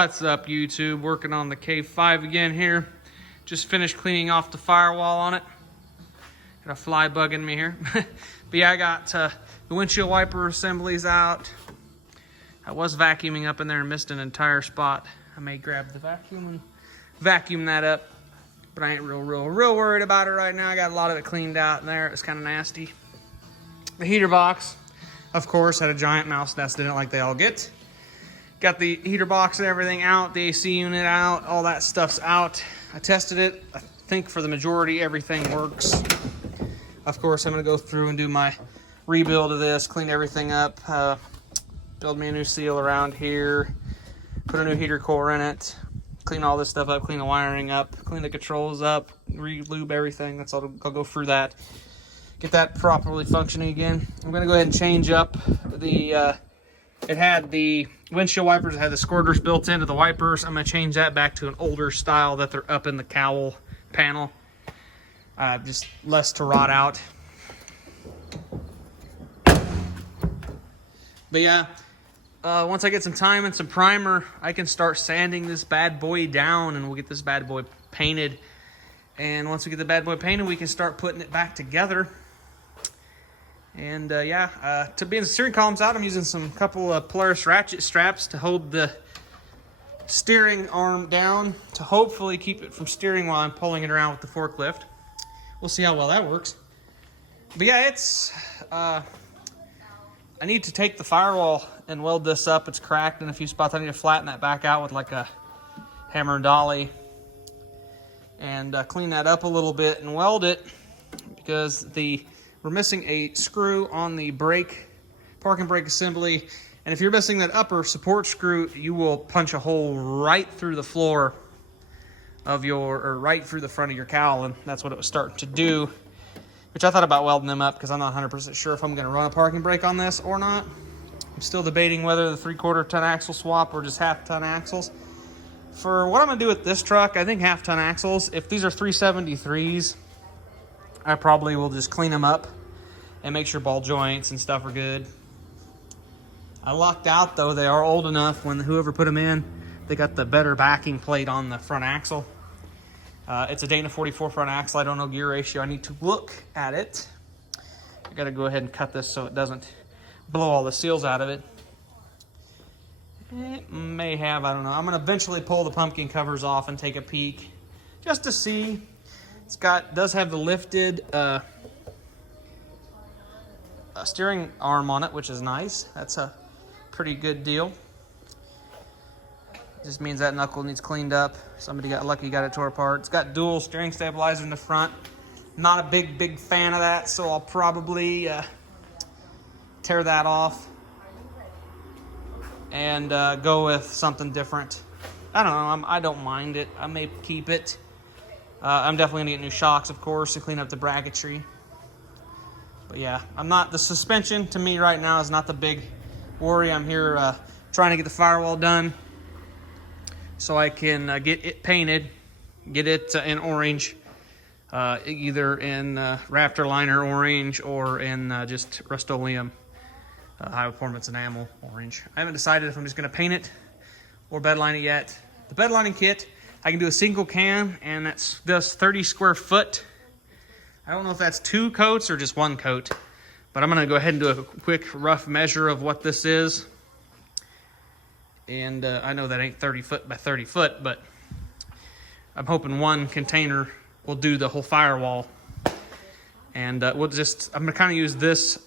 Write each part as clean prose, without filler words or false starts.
What's up, YouTube? Working on the K5 again here. Just finished cleaning off the firewall on it. Got a fly bugging me here. But yeah, I got the windshield wiper assemblies out. I was vacuuming up in there and missed an entire spot. I may grab the vacuum and vacuum that up. But I ain't real worried about it right now. I got a lot of it cleaned out in there. It's kind of nasty. The heater box, of course, had a giant mouse nest in it like they all get. Got the heater box and everything out, the AC unit out, all that stuff's out. I tested it. I think for the majority, everything works. Of course, I'm gonna go through and do my rebuild of this, clean everything up, build me a new seal around here, put a new heater core in it, clean all this stuff up, clean the wiring up, clean the controls up, re-lube everything. That's all. I'll go through that, get that properly functioning again. I'm gonna go ahead and change up the, it had the windshield wipers, it had the squirters built into the wipers. I'm going to change that back to an older style that they're up in the cowl panel. Just less to rot out. But yeah, once I get some time and some primer, I can start sanding this bad boy down and we'll get this bad boy painted. And once we get the bad boy painted, we can start putting it back together. And to be in the steering columns out, I'm using some couple of Polaris ratchet straps to hold the steering arm down to hopefully keep it from steering while I'm pulling it around with the forklift. We'll see how well that works. But yeah, it's I need to take the firewall and weld this up. It's cracked in a few spots. I need to flatten that back out with like a hammer and dolly and clean that up a little bit and weld it, because we're missing a screw on the parking brake assembly. And if you're missing that upper support screw, you will punch a hole right through the floor of or right through the front of your cowl. And that's what it was starting to do, which I thought about welding them up because I'm not 100% sure if I'm going to run a parking brake on this or not. I'm still debating whether the 3/4 ton axle swap or just half-ton axles. For what I'm going to do with this truck, I think half-ton axles. If these are 373s, I probably will just clean them up and make sure ball joints and stuff are good. I lucked out though, they are old enough when whoever put them in, they got the better backing plate on the front axle. It's a Dana 44 front axle. I don't know gear ratio. I need to look at it. I gotta go ahead and cut this so it doesn't blow all the seals out of it. It may have, I don't know. I'm gonna eventually pull the pumpkin covers off and take a peek just to see. Does have the lifted steering arm on it, which is nice. That's a pretty good deal. Just means that knuckle needs cleaned up. Somebody got lucky, got it tore apart. It's got dual steering stabilizer in the front. Not a big fan of that, so I'll probably tear that off and go with something different. I don't know. I don't mind it. I may keep it. I'm definitely gonna get new shocks, of course, to clean up the bracketry. But yeah, the suspension to me right now is not the big worry. I'm here trying to get the firewall done so I can get it painted, get it in orange, either in Raptor liner orange or in just Rust-Oleum high performance enamel orange. I haven't decided if I'm just gonna paint it or bedline it yet. The bedlining kit, I can do a single can, and that's 30 square foot. I don't know if that's 2 coats or just 1 coat, but I'm gonna go ahead and do a quick rough measure of what this is. And I know that ain't 30 foot by 30 foot, but I'm hoping 1 container will do the whole firewall. And I'm gonna kind of use this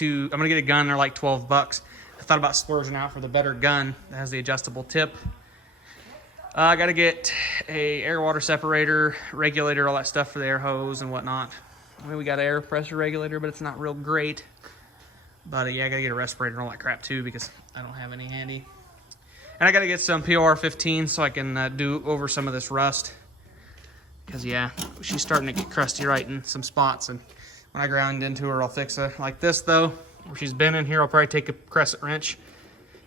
I'm gonna get a gun. They're like 12 bucks. I thought about splurging out for the better gun that has the adjustable tip. I got to get a air water separator, regulator, all that stuff for the air hose and whatnot. I mean, we got an air pressure regulator, but it's not real great. But yeah, I got to get a respirator and all that crap too, because I don't have any handy. And I got to get some POR 15 so I can do over some of this rust. Because yeah, she's starting to get crusty right in some spots. And when I ground into her, I'll fix her. Like this though, where she's been in here, I'll probably take a crescent wrench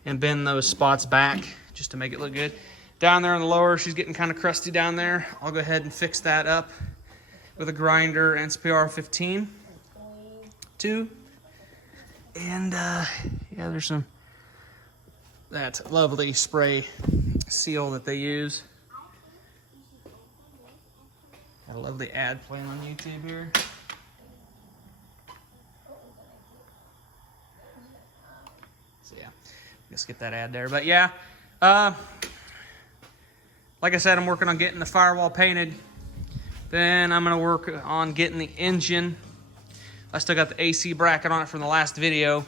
and bend those spots back just to make it look good. Down there on the lower, she's getting kind of crusty down there. I'll go ahead and fix that up with a grinder and POR 15 too. And yeah, there's some that lovely spray seal that they use. Got a lovely ad playing on YouTube here. So yeah, just get that ad there. But yeah, like I said, I'm working on getting the firewall painted. Then I'm gonna work on getting the engine. I still got the AC bracket on it from the last video.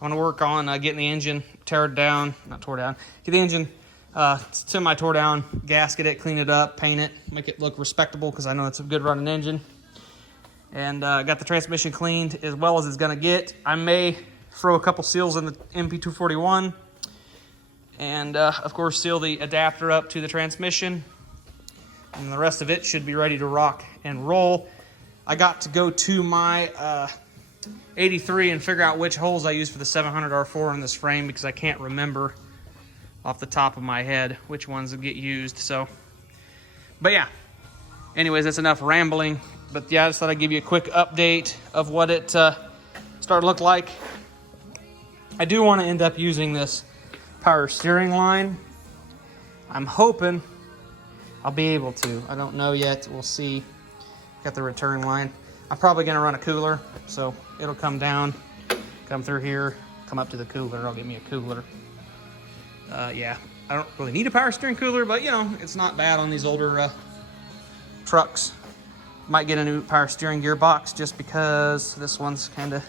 I want to work on getting the engine get the engine semi-tore down, gasket it, clean it up, paint it, make it look respectable because I know it's a good running engine. And got the transmission cleaned as well as it's going to get. I may throw a couple seals in the MP241 and of course seal the adapter up to the transmission. And the rest of it should be ready to rock and roll. I got to go to my 83 and figure out which holes I use for the 700 R4 in this frame because I can't remember off the top of my head which ones will get used. So, but yeah, anyways, that's enough rambling. But yeah, I just thought I'd give you a quick update of what it started to look like. I do want to end up using this power steering line. I'm hoping I'll be able to. I don't know yet. We'll see. Got the return line. I'm probably going to run a cooler, so it'll come down, come through here, come up to the cooler. I'll get me a cooler. Yeah, I don't really need a power steering cooler, but you know, it's not bad on these older trucks. Might get a new power steering gearbox just because this one's kind of,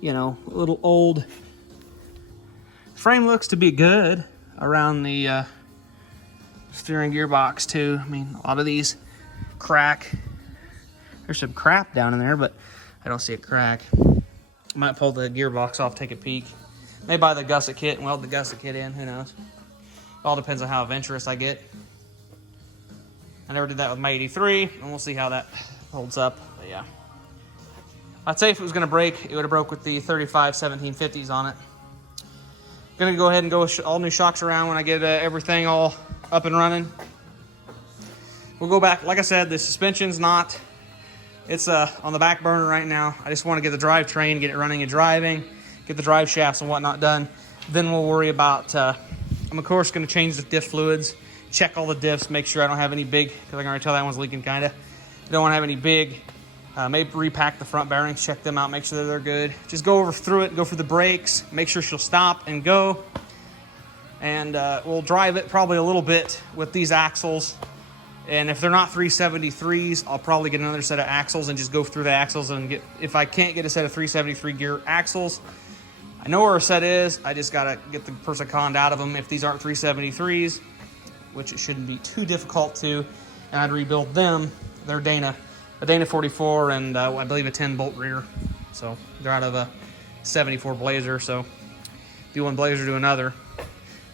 you know, a little old. Frame looks to be good around the steering gearbox too. I mean, a lot of these crack. There's some crap down in there, but I don't see it crack. Might pull the gearbox off, take a peek. May buy the gusset kit and weld the gusset kit in, who knows. All depends on how adventurous I get. I never did that with my 83, and we'll see how that holds up. But yeah, I'd say if it was gonna break, it would have broke with the 35 1750s on it. Gonna go ahead and go all new shocks around when I get everything all up and running. We'll go back. Like I said, the suspension's not. It's on the back burner right now. I just want to get the drivetrain, get it running and driving, get the drive shafts and whatnot done. Then we'll worry about. I'm of course going to change the diff fluids, check all the diffs, make sure I don't have any big. Because I can already tell that one's leaking kind of. Don't want to have any big. Maybe repack the front bearings, check them out, make sure that they're good. Just go through it, go for the brakes, make sure she'll stop and go. And we'll drive it probably a little bit with these axles. And if they're not 373s, I'll probably get another set of axles and just go through the axles and get, if I can't get a set of 373 gear axles, I know where a set is. I just got to get the pros and cons out of them. If these aren't 373s, which it shouldn't be too difficult to, and I'd rebuild them. They're a Dana 44 and I believe a 10 bolt rear. So they're out of a 74 Blazer. So do one Blazer, do another.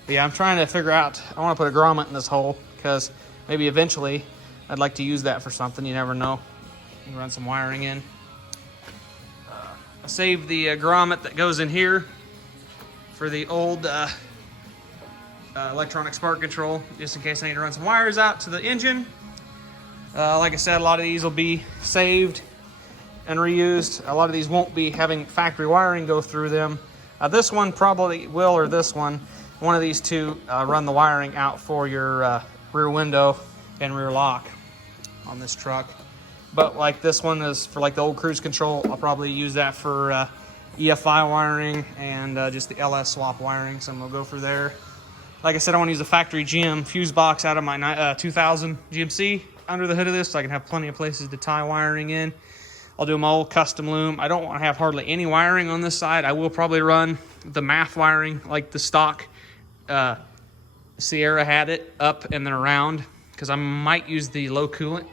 But yeah, I'm trying to figure out, I want to put a grommet in this hole because maybe eventually I'd like to use that for something. You never know. You can run some wiring in. I saved the grommet that goes in here for the old electronic spark control, just in case I need to run some wires out to the engine. Like I said, a lot of these will be saved and reused. A lot of these won't be having factory wiring go through them. This one probably will, or this one. One of these two run the wiring out for your rear window and rear lock on this truck. But like this one is for like the old cruise control. I'll probably use that for EFI wiring and just the LS swap wiring. So I'm gonna go through there. Like I said, I want to use a factory GM fuse box out of my 2000 GMC under the hood of this, so I can have plenty of places to tie wiring in. I'll do my old custom loom. I don't want to have hardly any wiring on this side. I will probably run the math wiring like the stock Sierra had it up and then around, because I might use the low coolant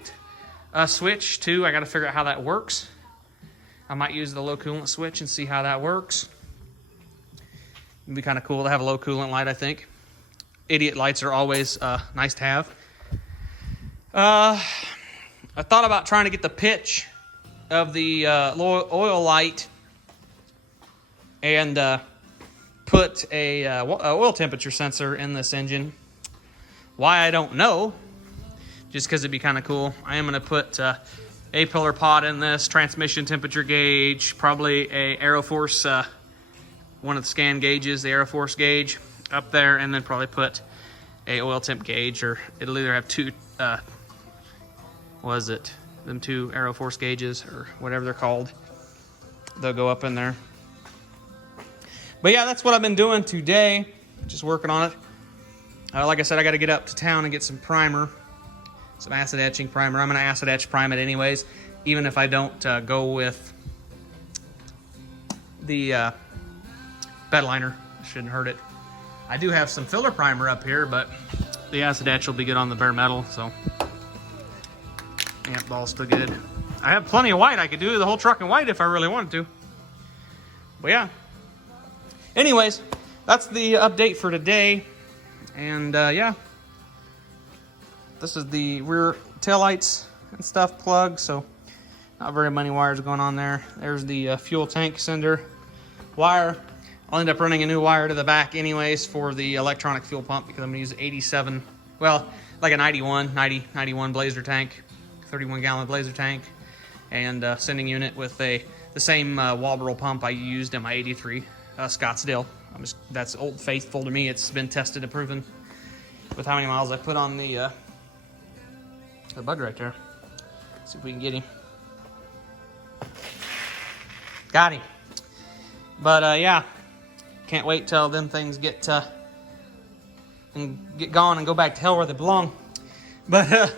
switch too. I got to figure out how that works. I might use the low coolant switch and see how that works. It'd be kind of cool to have a low coolant light, I think. Idiot lights are always nice to have. I thought about trying to get the pitch of the low oil light and put a oil temperature sensor in this engine. Why, I don't know. Just because it'd be kind of cool. I am going to put a A-pillar pod in this, transmission temperature gauge, probably a Aeroforce, one of the scan gauges, the Aeroforce gauge up there, and then probably put a oil temp gauge, or it'll either have two, them two Aeroforce gauges or whatever they're called. They'll go up in there. But yeah, that's what I've been doing today. Just working on it. Like I said, I got to get up to town and get some primer, some acid etching primer. I'm going to acid etch prime it anyways, even if I don't go with the bed liner. Shouldn't hurt it. I do have some filler primer up here, but the acid etch will be good on the bare metal, so yep, all's still good. I have plenty of white. I could do the whole truck in white if I really wanted to. But yeah. Anyways, that's the update for today. And yeah. This is the rear taillights and stuff plug, so not very many wires going on there. There's the fuel tank sender wire. I'll end up running a new wire to the back anyways for the electronic fuel pump, because I'm going to use 87, well, like a 91 Blazer tank, 31 gallon Blazer tank, and sending unit with the same Walbro pump I used in my 83 Scottsdale. That's old faithful to me. It's been tested and proven with how many miles I put on the bug right there. Let's see if we can get him. Got him. But yeah, can't wait till them things get gone and go back to hell where they belong. But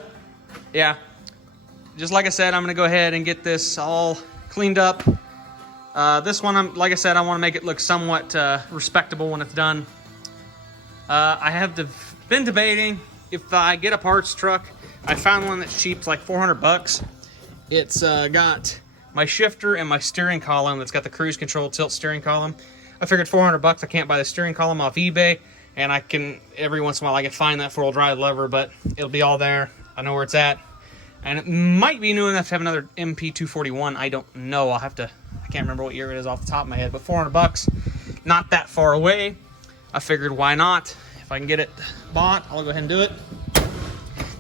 yeah, just like I said, I'm gonna go ahead and get this all cleaned up. This one, like I said, I want to make it look somewhat respectable when it's done. I have been debating if I get a parts truck. I found one that's cheap, it's like $400. It's got my shifter and my steering column. That's got the cruise control tilt steering column. I figured $400, I can't buy the steering column off eBay, and I can, every once in a while, I can find that four-wheel drive lever, but it'll be all there. I know where it's at. And it might be new enough to have another MP241. I don't know. I can't remember what year it is off the top of my head, but $400, not that far away. I figured, why not? If I can get it bought, I'll go ahead and do it.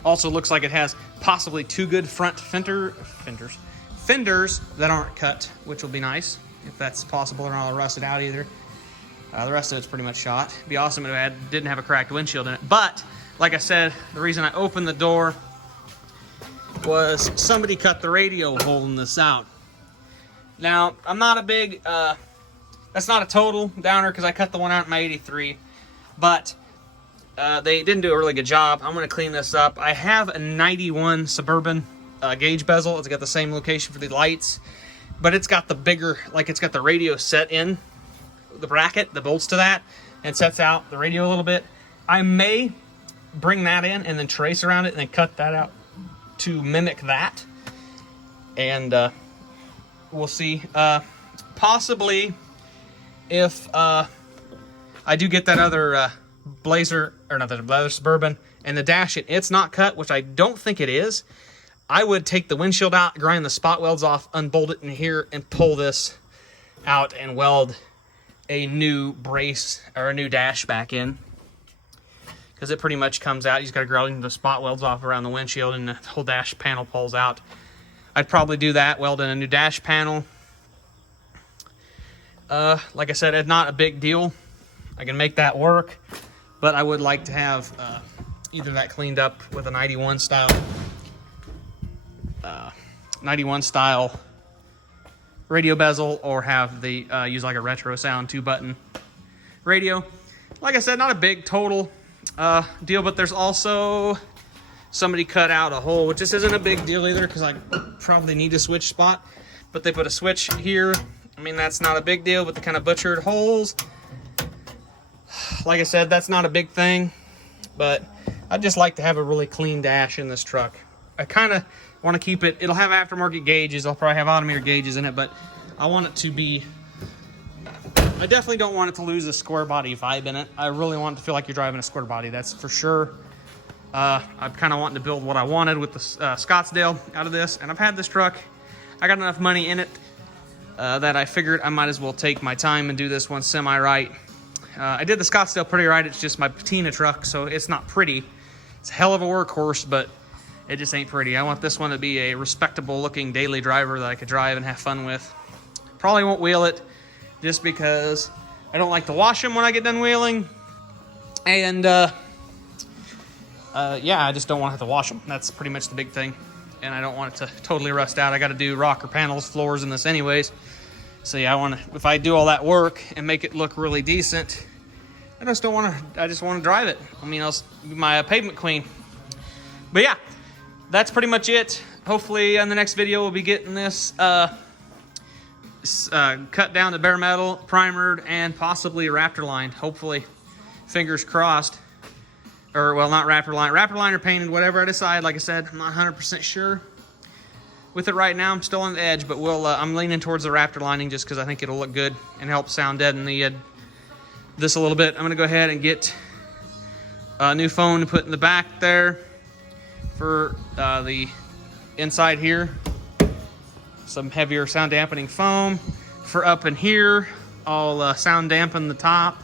Also looks like it has possibly two good front fenders that aren't cut, which will be nice, if that's possible. They're not all rusted out either. The rest of it's pretty much shot. It'd be awesome if it didn't have a cracked windshield in it. But, like I said, the reason I opened the door was somebody cut the radio holding this out. Now, I'm not a big, that's not a total downer because I cut the one out in my 83, but they didn't do a really good job. I'm going to clean this up. I have a 91 Suburban gauge bezel. It's got the same location for the lights, but it's got the bigger, like it's got the radio set in the bracket, the bolts to that, and sets out the radio a little bit. I may bring that in and then trace around it and then cut that out to mimic that, and we'll see. Possibly if I do get that other Blazer, or not the other Suburban, and the dash it's not cut, which I don't think it is, I would take the windshield out, grind the spot welds off, unbolt it in here, and pull this out and weld a new brace or a new dash back in, because it pretty much comes out. You just got to grind the spot welds off around the windshield, and the whole dash panel pulls out. I'd probably do that, weld in a new dash panel. Like I said, it's not a big deal. I can make that work, but I would like to have either that cleaned up with a 91 style radio bezel, or have the use like a retro sound 2-button radio. Like I said, not a big total deal, but there's also somebody cut out a hole, which this isn't a big deal either because I probably need a switch spot, but they put a switch here. I mean, that's not a big deal, but the kind of butchered holes, like I said, that's not a big thing, but I'd just like to have a really clean dash in this truck. I kind of want to keep it, it'll have aftermarket gauges, I'll probably have odometer gauges in it, but I want it to be, I definitely don't want it to lose a square body vibe in it. I really want it to feel like you're driving a square body, that's for sure. I'm kind of wanting to build what I wanted with the Scottsdale out of this, and I've had this truck, I got enough money in it that I figured I might as well take my time and do this one semi-right. I did the Scottsdale pretty right, it's just my patina truck, so it's not pretty. It's a hell of a workhorse, but It just ain't pretty. I want this one to be a respectable looking daily driver that I could drive and have fun with. Probably won't wheel it just because I don't like to wash them when I get done wheeling. And yeah, I just don't want to have to wash them. That's pretty much the big thing. And I don't want it to totally rust out. I got to do rocker panels, floors in this anyways. So yeah, if I do all that work and make it look really decent, I just want to drive it. I mean, I'll be my pavement queen. But yeah, that's pretty much it. Hopefully in the next video we'll be getting this cut down to bare metal, primered, and possibly Raptor lined. Hopefully, fingers crossed. Or, well, not Raptor line or painted, whatever I decide. Like I said, I'm not 100% sure with it right now. I'm still on the edge, but I'm leaning towards the Raptor lining just because I think it'll look good and help sound deaden this a little bit. I'm going to go ahead and get a new foam to put in the back there for the inside here. Some heavier sound dampening foam. For up in here, I'll sound dampen the top.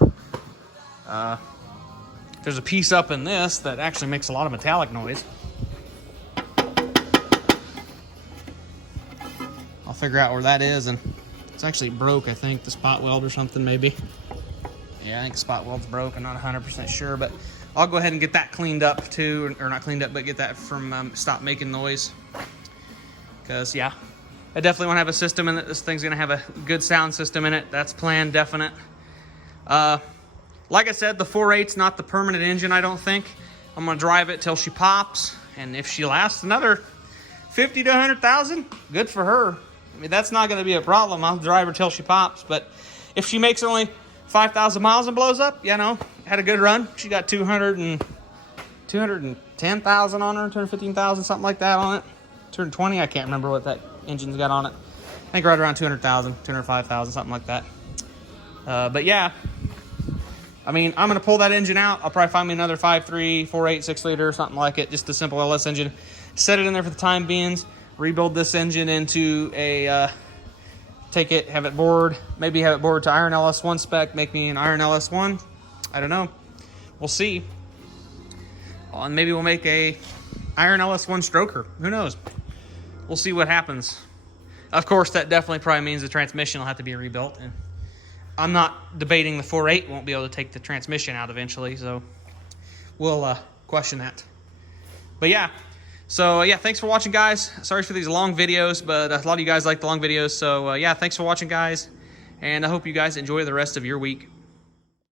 There's a piece up in this that actually makes a lot of metallic noise. I'll figure out where that is, and it's actually broke, I think, the spot weld or something maybe. Yeah, I think the spot weld's broke. I'm not 100% sure, but I'll go ahead and get that cleaned up too, or not cleaned up, but get that from stop making noise. Because yeah, I definitely want to have a system in it. This thing's gonna have a good sound system in it. That's planned, definite. Like I said, the 4.8's not the permanent engine, I don't think. I'm gonna drive it till she pops, and if she lasts another 50 to 100,000, good for her. I mean, that's not gonna be a problem. I'll drive her till she pops, but if she makes only 5,000 miles and blows up, you know, had a good run. She got 210,000 on her, 215,000, something like that on it. 220, I can't remember what that engine's got on it. I think right around 200,000, 205,000, something like that. But yeah, I mean, I'm going to pull that engine out. I'll probably find me another 5.3, 4.8, 6 liter, something like it. Just a simple LS engine. Set it in there for the time being. Rebuild this engine into a, take it, have it bored. Maybe have it bored to Iron LS1 spec. Make me an Iron LS1. I don't know. We'll see. And maybe we'll make a Iron LS1 stroker. Who knows? We'll see what happens. Of course, that definitely probably means the transmission will have to be rebuilt. And I'm not debating the 4.8 won't be able to take the transmission out eventually, so we'll question that. But yeah, so yeah, thanks for watching, guys. Sorry for these long videos, but a lot of you guys like the long videos, so yeah, thanks for watching, guys, and I hope you guys enjoy the rest of your week.